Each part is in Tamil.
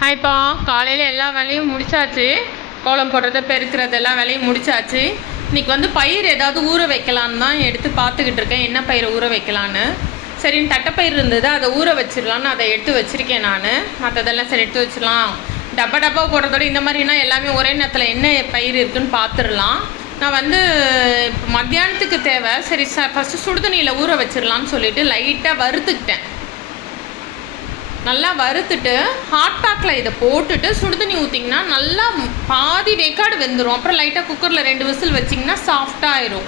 ஹாய்ப்பா, காலையில் எல்லா வேலையும் முடிச்சாச்சு. கோலம் போடுறது, பெருக்கிறது எல்லா வேலையும் முடிச்சாச்சு. இன்றைக்கி வந்து பயிர் ஏதாவது ஊற வைக்கலான்னு தான் எடுத்து பார்த்துக்கிட்டு இருக்கேன். என்ன பயிரை ஊற வைக்கலான்னு. சரின்னு தட்டைப்பயிர் இருந்தது, அதை ஊற வச்சிடலான்னு அதை எடுத்து வச்சுருக்கேன் நான். மற்றதெல்லாம் சரி எடுத்து வச்சிடலாம். டப்பா போடுறதோட இந்த மாதிரினா எல்லாமே ஒரே நேரத்தில் என்ன பயிர் இருக்குதுன்னு பார்த்துடலாம். நான் வந்து இப்போ மத்தியானத்துக்கு தேவை. சரி ஃபஸ்ட்டு சுடுதண்ணியில் ஊற வச்சிடலான்னு சொல்லிவிட்டு லைட்டாக வறுத்துக்கிட்டேன். நல்லா வறுத்துட்டு ஹாட் பேக்கில் இதை போட்டுட்டு சுடுதண்ணி ஊற்றிங்கன்னா நல்லா பாதி வேக்காடு வெந்துடும். அப்புறம் லைட்டாக குக்கரில் 2 விசில் வச்சிங்கன்னா சாஃப்டாக ஆயிரும்.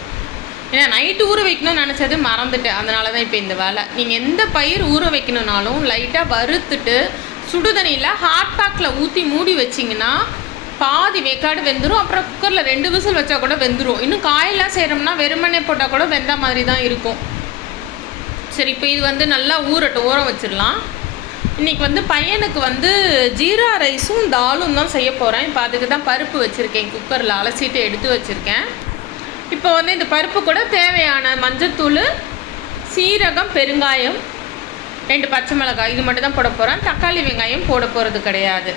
ஏன்னா நைட்டு ஊற வைக்கணும்னு நினச்சது மறந்துட்டேன். அதனால தான் இப்போ இந்த வேலை. நீங்கள் எந்த பயிர் ஊற வைக்கணுன்னாலும் லைட்டாக வறுத்துட்டு சுடுதண்ணியில் ஹாட் பேக்கில் ஊற்றி மூடி வச்சிங்கன்னா பாதி வேக்காடு வெந்துடும். அப்புறம் குக்கரில் 2 விசில் வச்சா கூட வெந்துடும். இன்னும் காயெல்லாம் செய்கிறோம்னா வெறுமனே போட்டால் கூட வெந்த மாதிரி தான் இருக்கும். சரி, இப்போ இது வந்து நல்லா ஊற வச்சிடலாம். இன்றைக்கி வந்து பையனுக்கு வந்து ஜீரா ரைஸும் தாலும் தான் செய்ய போகிறேன். இப்போ அதுக்கு தான் பருப்பு வச்சுருக்கேன். குக்கரில் அலசிட்டு எடுத்து வச்சுருக்கேன். இப்போ வந்து இந்த பருப்பு கூட தேவையான மஞ்சத்தூள், சீரகம், பெருங்காயம், 2 பச்சை மிளகாய் இது மட்டும் தான் போட போகிறேன். தக்காளி வெங்காயம் போட போகிறது கிடையாது.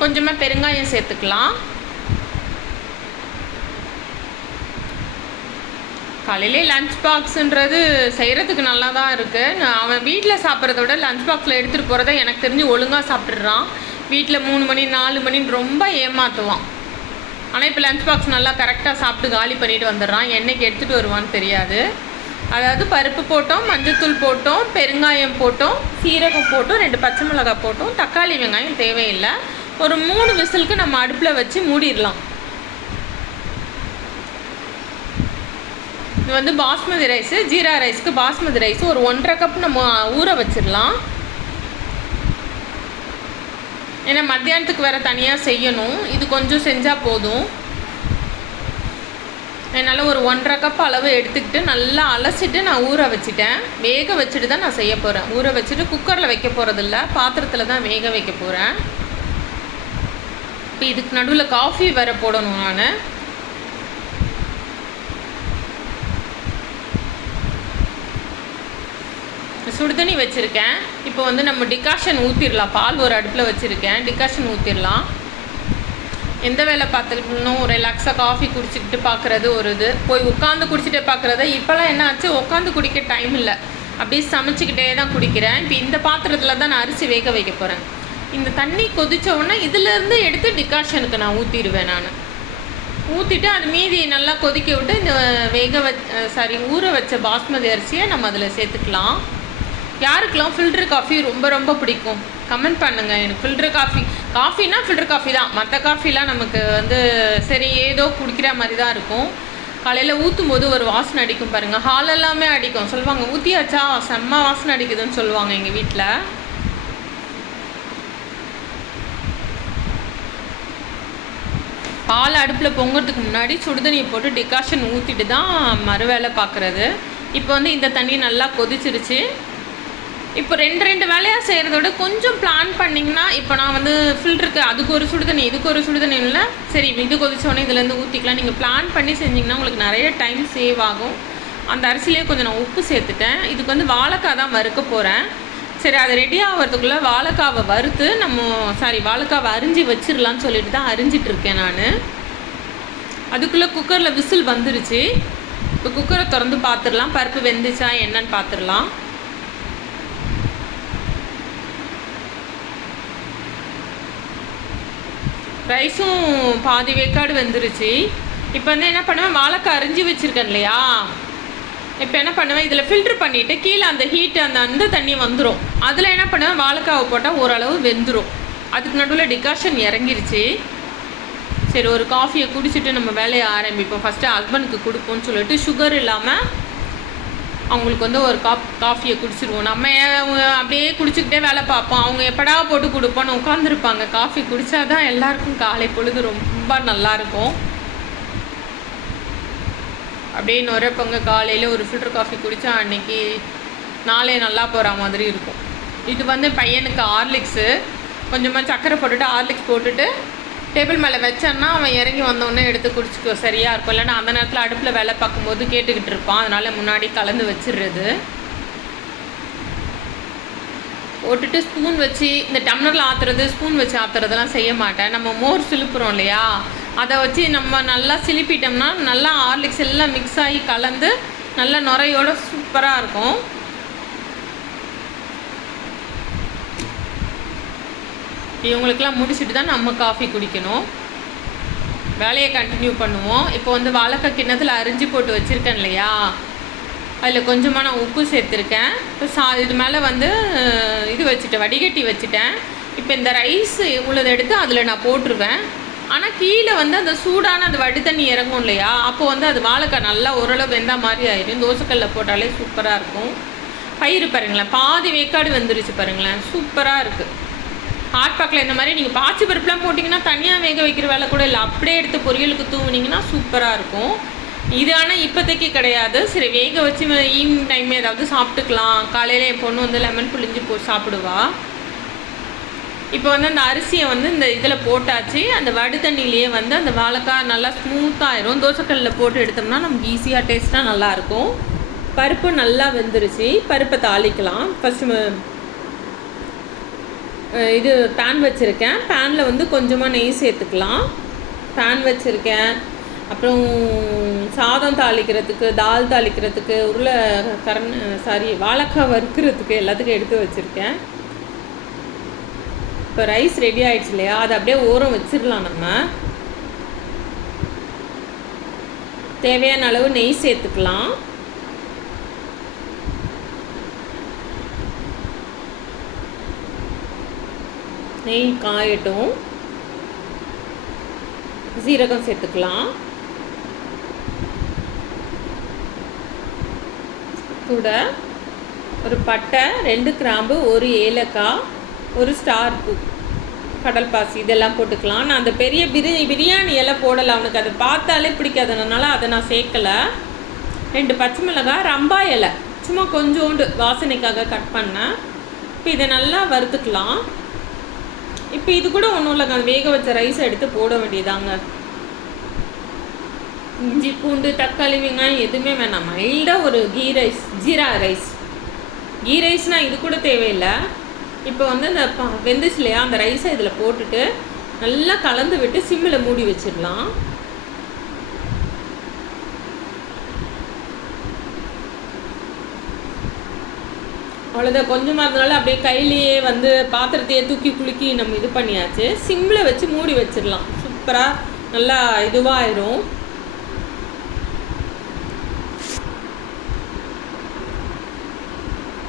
கொஞ்சமாக பெருங்காயம் சேர்த்துக்கலாம். காலையிலே லஞ்ச் பாக்ஸுன்றது செய்கிறதுக்கு நல்லா தான் இருக்குது. அவன் வீட்டில் சாப்பிட்றத விட லஞ்ச் பாக்ஸில் எடுத்துகிட்டு போகிறத எனக்கு தெரிஞ்சு ஒழுங்காக சாப்பிட்றான். வீட்டில் 3 மணி 4 மணின்னு ரொம்ப ஏமாற்றுவான். ஆனால் இப்போ லஞ்ச் பாக்ஸ் நல்லா கரெக்டாக சாப்பிட்டு காலி பண்ணிட்டு வந்துடுறான். என்னைக்கு எடுத்துகிட்டு வருவான்னு தெரியாது. அதாவது பருப்பு போட்டோம், மஞ்சத்தூள் போட்டோம், பெருங்காயம் போட்டோம், சீரகம் போட்டோம், 2 பச்சை மிளகாய் போட்டோம். தக்காளி வெங்காயம் தேவையில்லை. ஒரு 3 விசிலுக்கு நம்ம அடுப்பில் வச்சு மூடிடலாம். இது வந்து பாஸ்மதி ரைஸு. ஜீரா ரைஸ்க்கு பாஸ்மதி ரைஸு ஒரு 1.5 கப் நம்ம ஊற வச்சிடலாம். ஏன்னா மத்தியானத்துக்கு வேறு தனியாக செய்யணும். இது கொஞ்சம் செஞ்சால் போதும். என்னால் ஒரு 1.5 கப் அளவு எடுத்துக்கிட்டு நல்லா அலசிட்டு நான் ஊற வச்சுட்டேன். வேக வச்சுட்டு தான் நான் செய்ய போகிறேன். ஊற வச்சுட்டு குக்கரில் வைக்க போகிறதில்ல, பாத்திரத்தில் தான் வேக வைக்க போகிறேன். இப்போ இதுக்கு நடுவில் காஃபி வேறு போடணும். நான் சுடுதண்ணி வச்சுருக்கேன். இப்போ வந்து நம்ம டிகாஷன் ஊற்றிடலாம். பால் ஒரு அடுப்பில் வச்சுருக்கேன். டிகாஷன் ஊற்றிடலாம். எந்த வேலை பார்த்துக்கிட்டணும், ரிலாக்ஸாக காஃபி குடிச்சிக்கிட்டு பார்க்குறது ஒரு இது. போய் உட்காந்து குடிச்சிட்டே பார்க்குறது. இப்போல்லாம் என்ன ஆச்சு, உட்காந்து குடிக்க டைம் இல்லை. அப்படியே சமைச்சிக்கிட்டே தான் குடிக்கிறேன். இப்போ இந்த பாத்திரத்தில் தான் நான் அரிசி வேக வைக்க போகிறேன். இந்த தண்ணி கொதித்த உடனே இதிலேருந்து எடுத்து டிகாஷனுக்கு நான் ஊற்றிடுவேன். நான் ஊற்றிட்டு அது மீதி நல்லா கொதிக்க விட்டு இந்த ஊற வச்ச பாஸ்மதி அரிசியை நம்ம அதில் சேர்த்துக்கலாம். யாருக்கெல்லாம் ஃபில்டர் காஃபி ரொம்ப ரொம்ப பிடிக்கும் கமெண்ட் பண்ணுங்கள். எனக்கு ஃபில்டர் காஃபினா ஃபில்டர் காஃபி தான். மற்ற காஃபிலாம் நமக்கு வந்து சரி ஏதோ குடிக்கிற மாதிரி தான் இருக்கும். காலையில் ஊற்றும் போது ஒரு வாசனை அடிக்கும் பாருங்கள். ஹால் எல்லாமே அடிக்கும். சொல்லுவாங்க ஊற்றியாச்சா செம்ம வாசனை அடிக்குதுன்னு சொல்லுவாங்க எங்கள் வீட்டில். பால் அடுப்பில் பொங்குறதுக்கு முன்னாடி சுடுதண்ணியை போட்டு டிகாஷன் ஊற்றிட்டு தான் மறுவேளை பார்க்குறது. இப்போ வந்து இந்த தண்ணி நல்லா கொதிச்சிருச்சு. இப்போ 2 வேலையாக செய்கிறதோட கொஞ்சம் பிளான் பண்ணிங்கன்னா, இப்போ நான் வந்து ஃபில்டருக்கு அதுக்கு ஒரு சுடுதண்ணி இதுக்கு ஒரு சுடுதண்ணி இல்லை, சரி இது கொதிச்சோடனே இதுலேருந்து ஊற்றிக்கலாம். நீங்கள் பிளான் பண்ணி செஞ்சிங்கன்னா உங்களுக்கு நிறைய டைம் சேவ் ஆகும். அந்த அரிசிலேயே கொஞ்சம் நான் உப்பு சேர்த்துட்டேன். இதுக்கு வந்து வாழைக்காய் தான் வறுக்க போகிறேன். சரி, அது ரெடி ஆகிறதுக்குள்ளே வாழைக்காவை வறுத்து வாழைக்காவை அரிஞ்சு வச்சிடலான்னு சொல்லிட்டு தான் அரிஞ்சிட்ருக்கேன் நான். அதுக்குள்ளே குக்கரில் விசில் வந்துருச்சு. இப்போ குக்கரை திறந்து பார்த்துடலாம். பருப்பு வெந்துச்சா என்னன்னு பார்த்துடலாம். ரைஸும் பாதி வேக்காடு வெந்துருச்சு. இப்போ வந்து என்ன பண்ணுவேன், வாழைக்காய் அரிஞ்சு வச்சுருக்கேன் இல்லையா, இப்போ என்ன பண்ணுவேன், இதில் ஃபில்ட்ரு பண்ணிவிட்டு கீழே அந்த ஹீட்டு அந்த தண்ணி வந்துடும். அதில் என்ன பண்ணுவேன், வாழைக்காவை போட்டால் ஓரளவு வெந்துடும். அதுக்கு நடுவில் டிகாஷன் இறங்கிருச்சு. சரி, ஒரு காஃபியை குடிச்சிட்டு நம்ம வேலையை ஆரம்பிப்போம். ஃபஸ்ட்டு ஹஸ்பண்டுக்கு கொடுப்போம்னு சொல்லிட்டு சுகர் இல்லாமல் அவங்களுக்கு வந்து ஒரு காஃபியை குடிச்சிடுவோம். நம்ம அப்படியே குடிச்சிக்கிட்டே வேலை பார்ப்போம். அவங்க எப்படா போட்டு கொடுப்போன்னு உட்காந்துருப்பாங்க. காஃபி குடித்தா தான் எல்லாருக்கும் காலை பொழுது ரொம்ப நல்லாயிருக்கும். அப்படியே நுரைப்பங்க காலையில் ஒரு ஃபில்டர் காஃபி குடித்தா அன்றைக்கி நாளே நல்லா போகிற மாதிரி இருக்கும். இது வந்து பையனுக்கு ஹார்லிக்ஸு கொஞ்சமாக சக்கரை போட்டுட்டு ஹார்லிக்ஸ் போட்டுட்டு டேபிள் மேலே வச்சேன்னா அவன் இறங்கி வந்தோடனே எடுத்து குடிச்சிக்கோ சரியாக இருக்கும். இல்லைன்னா அந்த நேரத்தில் அடுப்பில் வேலை பார்க்கும்போது கேட்டுக்கிட்டு இருப்பான். அதனால் முன்னாடி கலந்து வச்சிடுறது. போட்டுட்டு ஸ்பூன் வச்சு இந்த டம்ளரில் ஆற்றுறது ஸ்பூன் வச்சு ஆற்றுறதெல்லாம் செய்ய மாட்டேன். நம்ம மோர் சிலுப்புறோம் இல்லையா, அதை வச்சு நம்ம நல்லா சிலுப்பிட்டோம்னா நல்லா ஹார்லிக்ஸ் எல்லாம் மிக்ஸ் ஆகி கலந்து நல்லா நுரையோட சூப்பராக இருக்கும். இவங்களுக்கெல்லாம் முடிச்சுட்டு தான் நம்ம காஃபி குடிக்கணும். வேலையை கண்டினியூ பண்ணுவோம். இப்போ வந்து வாழைக்காய் கிண்ணத்தில் அரிஞ்சு போட்டு வச்சுருக்கேன் இல்லையா, அதில் கொஞ்சமாக நான் உப்பு சேர்த்துருக்கேன். இப்போ இது மேலே வந்து இது வச்சுட்டேன், வடிகட்டி வச்சுட்டேன். இப்போ இந்த ரைஸ் உள்ளதை எடுத்து அதில் நான் போட்டுருவேன். ஆனால் கீழே வந்து அந்த சூடான அந்த வடி தண்ணி இறங்கும் இல்லையா, அப்போ வந்து அது வாழைக்காய் நல்லா ஓரளவு வெந்த மாதிரி ஆயிடும். தோசைக்கல்ல போட்டாலே சூப்பராக இருக்கும். பயிறு பாருங்களேன், பாதி வேக்காடு வெந்துருச்சு பாருங்களேன், சூப்பராக இருக்குது. ஹாட் பேக்கில் இந்த மாதிரி நீங்கள் பாச்சி பருப்புலாம் போட்டிங்கன்னா தனியாக வேக வைக்கிற வேலை கூட இல்லை, அப்படியே எடுத்து பொரியலுக்கு தூவினீங்கன்னா சூப்பராக இருக்கும். இது ஆனால் இப்போதைக்கு கிடையாது. சரி வேக வச்சு ஈவினிங் டைம் ஏதாவது சாப்பிட்டுக்கலாம். காலையில் என் பொண்ணு வந்து லெமன் புளிஞ்சு போட்டு சாப்பிடுவா. இப்போ வந்து அந்த அரிசியை வந்து இந்த இதில் போட்டாச்சு. அந்த வடு தண்ணியிலேயே வந்து அந்த வாழைக்காய் நல்லா ஸ்மூத்தாகிடும். தோசைக்கல்லில் போட்டு எடுத்தோம்னா நமக்கு ஈஸியாக டேஸ்ட்டாக நல்லாயிருக்கும். பருப்பு நல்லா வெந்துருச்சு. பருப்பை தாளிக்கலாம். ஃபஸ்ட்டு இது பேன் வச்சுருக்கேன். பேனில் வந்து கொஞ்சமாக நெய் சேர்த்துக்கலாம். பேன் வச்சுருக்கேன். அப்புறம் சாதம் தாளிக்கிறதுக்கு, தால் தாளிக்கிறதுக்கு, வாழைக்காய் வறுக்கிறதுக்கு எல்லாத்துக்கும் எடுத்து வச்சுருக்கேன். இப்போ ரைஸ் ரெடி ஆகிடுச்சு இல்லையா, அதை அப்படியே ஓரம் வச்சிடலாம். நம்ம தேவையான அளவு நெய் சேர்த்துக்கலாம். நெய் காயட்டும். சீரகம் சேர்த்துக்கலாம். கூட ஒரு பட்டை, 2 கிராம்பு, 1 ஏலக்காய், 1 ஸ்டார் பூ, கடல் பாசி இதெல்லாம் போட்டுக்கலாம். நான் அந்த பெரிய பிரியாணி எல்லாம் போடலை, அவனுக்கு அதை பார்த்தாலே பிடிக்காதனால அதை நான் சேர்க்கலை. 2 பச்சை மிளகாய், ரம்பா இலை சும்மா கொஞ்சோண்டு வாசனைக்காக கட் பண்ணேன். இப்போ இதை நல்லா வறுத்துக்கலாம். இப்போ இது கூட ஒன்றும் இல்லைங்க, வேக வச்ச ரைஸை எடுத்து போட வேண்டியதாங்க. இஞ்சி பூண்டு தக்காளி வெங்காயம் எதுவுமே வேணாம். மைல்டாக ஒரு ஜீரா ரைஸ். கீ ரைஸ்னால் இது கூட தேவையில்லை. இப்போ வந்து அந்த வெந்துச்சு இல்லையா, அந்த ரைஸை இதில் போட்டுட்டு நல்லா கலந்து விட்டு சிம்மில் மூடி வச்சிடலாம். அவ்வளோதான். கொஞ்சமாக இருந்தனால அப்படியே கையிலேயே வந்து பாத்திரத்தையே தூக்கி குலுக்கி நம்ம இது பண்ணியாச்சு. சிம்மில் வச்சு மூடி வச்சிடலாம். சூப்பராக நல்லா இதுவாகிடும்.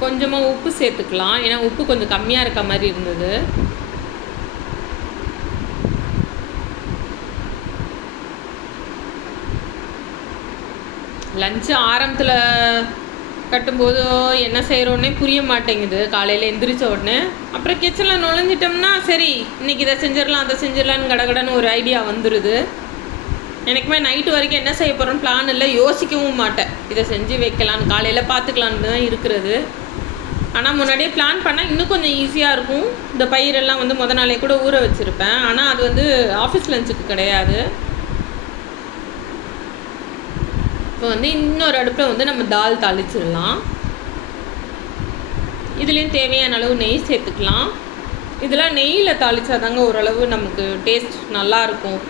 கொஞ்சமாக உப்பு சேர்த்துக்கலாம், ஏன்னா உப்பு கொஞ்சம் கம்மியாக இருக்க மாதிரி இருந்தது. லஞ்சு ஆரம்பத்தில் கட்டும்போது என்ன செய்கிறோன்னே புரிய மாட்டேங்குது. காலையில் எந்திரிச்ச உடனே அப்புறம் கிச்சனில் நுழைஞ்சிட்டோம்னா சரி இன்றைக்கி இதை செஞ்சிடலாம் அதை செஞ்சிடலான்னு கடகடன்னு ஒரு ஐடியா வந்துடுது. எனக்குமே நைட்டு வரைக்கும் என்ன செய்ய போகிறோன்னு பிளான் இல்லை, யோசிக்கவும் மாட்டேன். இதை செஞ்சு வைக்கலான்னு காலையில் பார்த்துக்கலான்னு தான் இருக்கிறது. ஆனால் முன்னாடியே பிளான் பண்ணால் இன்னும் கொஞ்சம் ஈஸியாக இருக்கும். இந்த பயிரெல்லாம் வந்து முத நாளே கூட ஊற வச்சுருப்பேன். ஆனால் அது வந்து ஆஃபீஸ் லஞ்சுக்கு கிடையாது. இப்போ வந்து இன்னொரு அடுப்பில் வந்து நம்ம தால் தாளிச்சிடலாம். இதுலேயும் தேவையான அளவு நெய் சேர்த்துக்கலாம். இதெல்லாம் நெய்யில் தாளித்தாதாங்க ஓரளவு நமக்கு டேஸ்ட் நல்லாயிருக்கும்.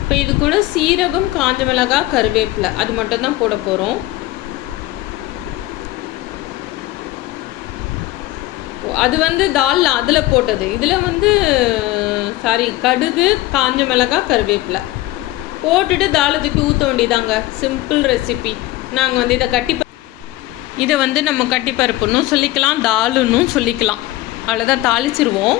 இப்போ இது கூட சீரகம், காஞ்ச மிளகாய், கருவேப்பிலை அது மட்டும்தான் போட போகிறோம். அது வந்து தால் அதில் போட்டது. இதில் வந்து கடுகு, காஞ்ச மிளகாய், கருவேப்பிலை போட்டுட்டு தாலை தூக்கி ஊற்ற வேண்டியதாங்க. Simple recipe. நாங்கள் வந்து இதை வந்து நம்ம கட்டிப்பருப்புன்னு சொல்லிக்கலாம், தாலுன்னு சொல்லிக்கலாம். அவ்வளோதான், தாளிச்சிருவோம்.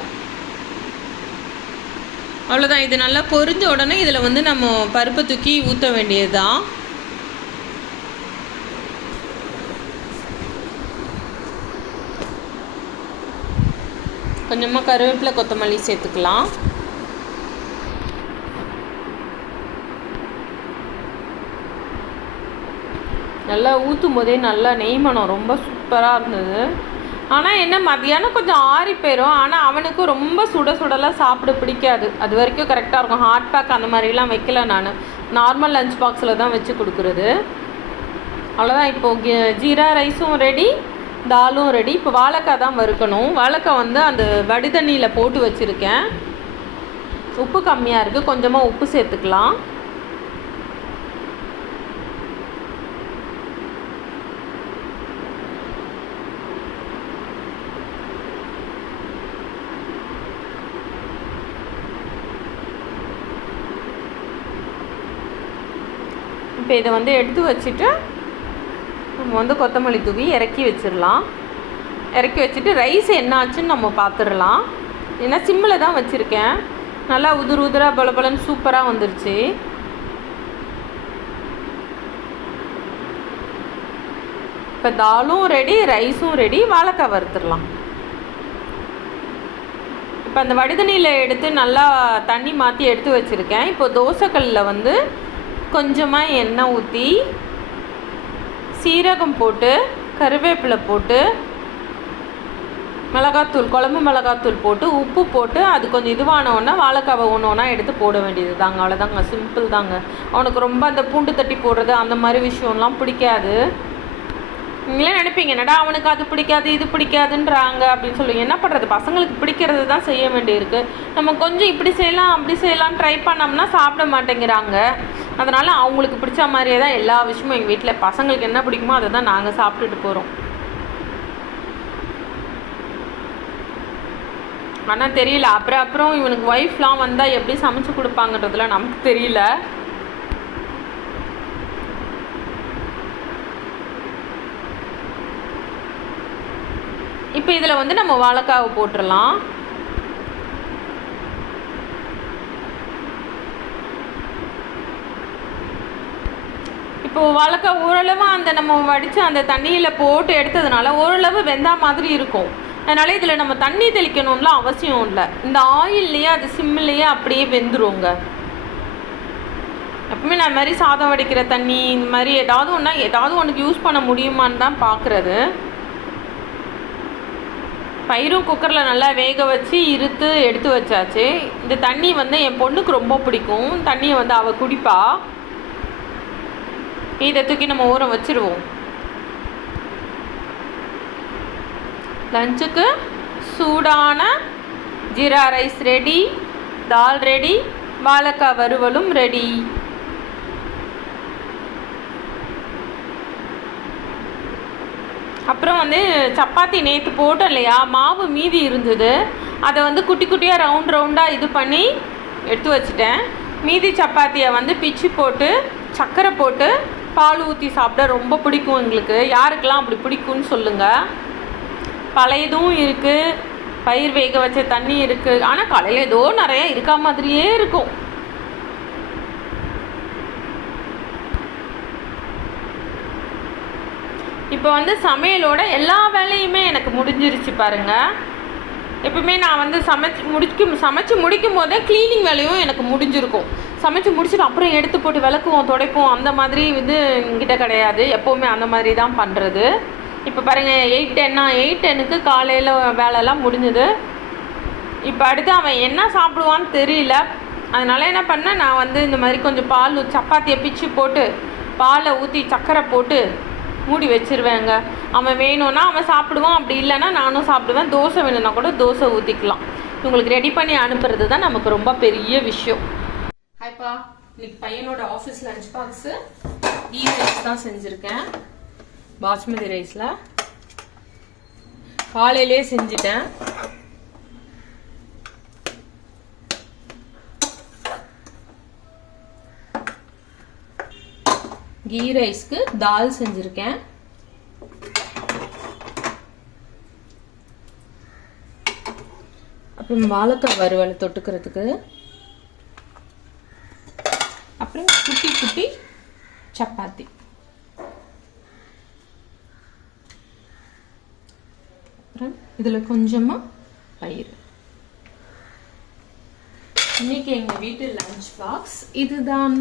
அவ்வளோதான். இது நல்லா பொரிஞ்ச உடனே இதில் வந்து நம்ம பருப்பை தூக்கி ஊற்ற வேண்டியது தான். கொஞ்சமாக கருவேப்பிலை, கொத்தமல்லி சேர்த்துக்கலாம். நல்லா ஊற்றும் போதே நல்லா நெய் மணம் ரொம்ப சூப்பராக இருந்தது. ஆனால் என்ன மதியானம் கொஞ்சம் ஆறி போயிடும். ஆனால் அவனுக்கும் ரொம்ப சுடலாம் சாப்பிட பிடிக்காது. அது வரைக்கும் கரெக்டாக இருக்கும். ஹாட் பேக் அந்த மாதிரிலாம் வைக்கல. நான் நார்மல் லஞ்ச் பாக்ஸில் தான் வச்சு கொடுக்குறது. அவ்வளோதான். இப்போது ஜீரா ரைஸும் ரெடி, தாலும் ரெடி. இப்போ வாழைக்காய் தான் வறுக்கணும். வாழைக்காய் வந்து அந்த வடி தண்ணியில் போட்டு வச்சுருக்கேன். உப்பு கம்மியாக இருக்குது, கொஞ்சமாக உப்பு சேர்த்துக்கலாம். இப்போ இதை வந்து எடுத்து வச்சுட்டு நம்ம வந்து கொத்தமல்லி தூவி இறக்கி வச்சிடலாம். இறக்கி வச்சுட்டு ரைஸ் என்ன ஆச்சுன்னு நம்ம பார்த்துடலாம். ஏன்னா சிம்மில் தான் வச்சுருக்கேன். நல்லா உதிராக பலபலன்னு சூப்பராக வந்துருச்சு. இப்போ தாலும் ரெடி, ரைஸும் ரெடி. வாழைக்காய் வறுத்துடலாம். இப்போ அந்த வடிதண்ணியில் எடுத்து நல்லா தண்ணி மாற்றி எடுத்து வச்சுருக்கேன். இப்போ தோசைக்கல்லில் வந்து கொஞ்சமாக எண்ணெய் ஊற்றி சீரகம் போட்டு கருவேப்பிலை போட்டு மிளகாத்தூள், குழம்பு மிளகாத்தூள் போட்டு உப்பு போட்டு அது கொஞ்சம் இதுவானோன்னா வாழைக்காவை ஒன்று ஒன்றா எடுத்து போட வேண்டியது தாங்க. அவ்வளோதாங்க, சிம்பிள் தாங்க. அவனுக்கு ரொம்ப அந்த பூண்டு தட்டி போடுறது அந்த மாதிரி விஷயம்லாம் பிடிக்காது. நீங்களே நினைப்பீங்க என்னடா அவனுக்கு அது பிடிக்காது இது பிடிக்காதுன்றாங்க அப்படின்னு சொல்லுவீங்க. என்ன பண்ணுறது, பசங்களுக்கு பிடிக்கிறது தான் செய்ய வேண்டியிருக்கு. நம்ம கொஞ்சம் இப்படி செய்யலாம் அப்படி செய்யலாம் ட்ரை பண்ணோம்னா சாப்பிட மாட்டேங்கிறாங்க. அதனால் அவங்களுக்கு பிடிச்ச மாதிரியே தான் எல்லா விஷயமும் எங்கள் வீட்டில். பசங்களுக்கு என்ன பிடிக்குமோ அதை தான் நாங்கள் சாப்பிட்டுட்டு போகிறோம். ஆனால் தெரியல, அப்புறம் இவனுக்கு ஒய்ஃப்லாம் வந்தால் எப்படி சமைச்சு கொடுப்பாங்கன்றதுலாம் நமக்கு தெரியல. இப்போ இதில் வந்து நம்ம வாழைக்காவை போட்டுடலாம். இப்போது வாழைக்காய் ஓரளவு அந்த நம்ம வடித்து அந்த தண்ணியில் போட்டு எடுத்ததுனால ஓரளவு வெந்தா மாதிரி இருக்கும். அதனால் இதில் நம்ம தண்ணி தெளிக்கணும்லாம் அவசியம் இல்லை. இந்த ஆயில்லையே அது சிம்மிலேயே அப்படியே வெந்துருங்க. எப்பவுமே நான் மாதிரி சாதம் வடிக்கிற தண்ணி இந்த மாதிரி ஏதாவது ஒன்றுக்கு யூஸ் பண்ண முடியுமான்னு தான் பார்க்குறது. பயிரும் குக்கரில் நல்லா வேக வச்சு இருத்து எடுத்து வச்சாச்சு. இந்த தண்ணி வந்து என் பொண்ணுக்கு ரொம்ப பிடிக்கும். தண்ணியை வந்து அவள் குடிப்பா. இதை தூக்கி நம்ம ஊற வச்சுருவோம். லஞ்சுக்கு சூடான ஜீரா ரைஸ் ரெடி, தால் ரெடி, வாழைக்காய் வறுவலும் ரெடி. அப்புறம் வந்து சப்பாத்தி நேற்று போட்டோம் இல்லையா, மாவு மீதி இருந்தது. அதை வந்து குட்டி குட்டியாக ரவுண்டாக இது பண்ணி எடுத்து வச்சுட்டேன். மீதி சப்பாத்தியை வந்து பிச்சு போட்டு சர்க்கரை போட்டு பால் ஊற்றி சாப்பிட ரொம்ப பிடிக்கும் எங்களுக்கு. யாருக்கெல்லாம் அப்படி பிடிக்கும்னு சொல்லுங்கள். பழையதும் இருக்குது, பயிர் வேக வச்ச தண்ணி இருக்குது. ஆனால் காலையில் ஏதோ நிறைய இருக்கா மாதிரியே இருக்கும். இப்போ வந்து சமையலோட எல்லா வேலையுமே எனக்கு முடிஞ்சிருச்சு பாருங்கள். எப்பவுமே நான் வந்து சமைச்சு முடிக்கும் போதே க்ளீனிங் வேலையும் எனக்கு முடிஞ்சிருக்கும். சமைச்சு முடிச்சுட்டு அப்புறம் எடுத்து போட்டு விளக்குவோம் துடைப்போம் அந்த மாதிரி இது என்கிட்ட கிடையாது. எப்போவுமே அந்த மாதிரி தான் பண்ணுறது. இப்போ பாருங்கள் 8:10க்கு காலையில் வேலையெல்லாம் முடிஞ்சுது. இப்போ அடுத்து அவன் என்ன சாப்பிடுவான்னு தெரியல. அதனால் என்ன பண்ணேன், நான் வந்து இந்த மாதிரி கொஞ்சம் பால் சப்பாத்தியை பிச்சு போட்டு பாலை ஊற்றி சர்க்கரை போட்டு மூடி வச்சுருவேங்க. அவன் வேணும்னா அவன் சாப்பிடுவான், அப்படி இல்லைன்னா நானும் சாப்பிடுவேன். தோசை வேணும்னா கூட தோசை ஊற்றிக்கலாம். இவங்களுக்கு ரெடி பண்ணி அனுப்புறது தான் நமக்கு ரொம்ப பெரிய விஷயம். ஹாய்ப்பா, இன்னைக்கு பையனோட office lunch box ghee rice தான் செஞ்சுருக்கேன். பாஸ்மதி ரைஸில் காலையிலே செஞ்சுட்டேன். கீ ரைஸ்க்கு தால் செஞ்சுருக்கேன். அப்புறம் வாழைக்காய் வறுவல் தொட்டுக்கிறதுக்கு. அப்புறம் குட்டி குட்டி சப்பாத்தி. அப்புறம் இதில் கொஞ்சமாக பயிர். இன்னைக்கு எங்கள் வீட்டு லஞ்ச் பாக்ஸ் இதுதான்.